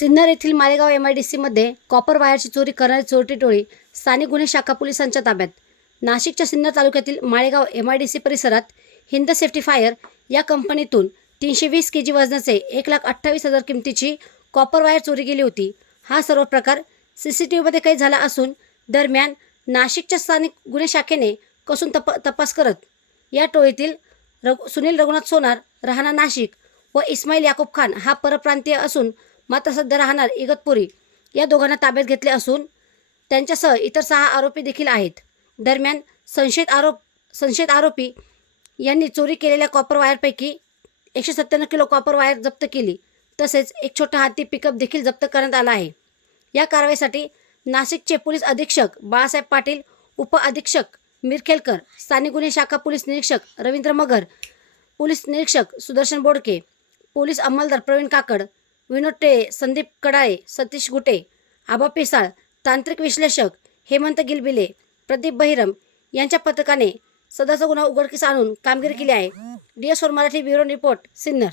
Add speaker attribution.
Speaker 1: सिन्नर येथील Malegaon M I D सीमध्ये copper वायरची चोरी करणारी चोरटी टोळी स्थानिक गुन्हे शाखा पोलिसांच्या ताब्यात. नाशिकच्या सिन्नर तालुक्यातील Malegaon M I D C परिसरात हिंद सेफ्टी फायर या कंपनीतून तीनशे वीस के जी वजनाचे एक लाख अठ्ठावीस हजार किमतीची कॉपर वायर चोरी गेली होती. हा सर्व प्रकार सी सी टी व्हीमध्ये काही झाला असून दरम्यान नाशिकच्या स्थानिक गुन्हे शाखेने कसून तप तपास करत या टोळीतील रघु सुनील रघुनाथ सोनार राहणार नाशिक व इस्माईल याकूब खान हा परप्रांतीय असून मात्र सध्या राहणार इगतपुरी. या दोघांना ताब्यात घेतले असून त्यांच्यासह इतर सहा आरोपी देखील आहेत. दरम्यान संशयित आरोप संशयित आरोपी यांनी चोरी केलेल्या कॉपर वायरपैकी एकशे सत्त्याण्णव किलो कॉपर वायर जप्त केली. तसेच एक छोटा हाती पिकअप देखील जप्त करण्यात आला आहे. या कारवाईसाठी नाशिकचे पोलीस अधीक्षक बाळासाहेब पाटील उप अधीक्षक मिरखेलकर स्थानिक गुन्हे शाखा पोलीस निरीक्षक रवींद्र मगर पोलीस निरीक्षक सुदर्शन बोडके पोलीस अंमलदार प्रवीण काकड विनोद टेळे संदीप कडाळे सतीश गुटे आबा पिसाळ तांत्रिक विश्लेषक हेमंत गिलबिले प्रदीप बहिरम यांच्या पथकाने सदाचा गुन्हा उघडकीस आणून कामगिरी केली आहे. D S Marathi bureau report Sinnar.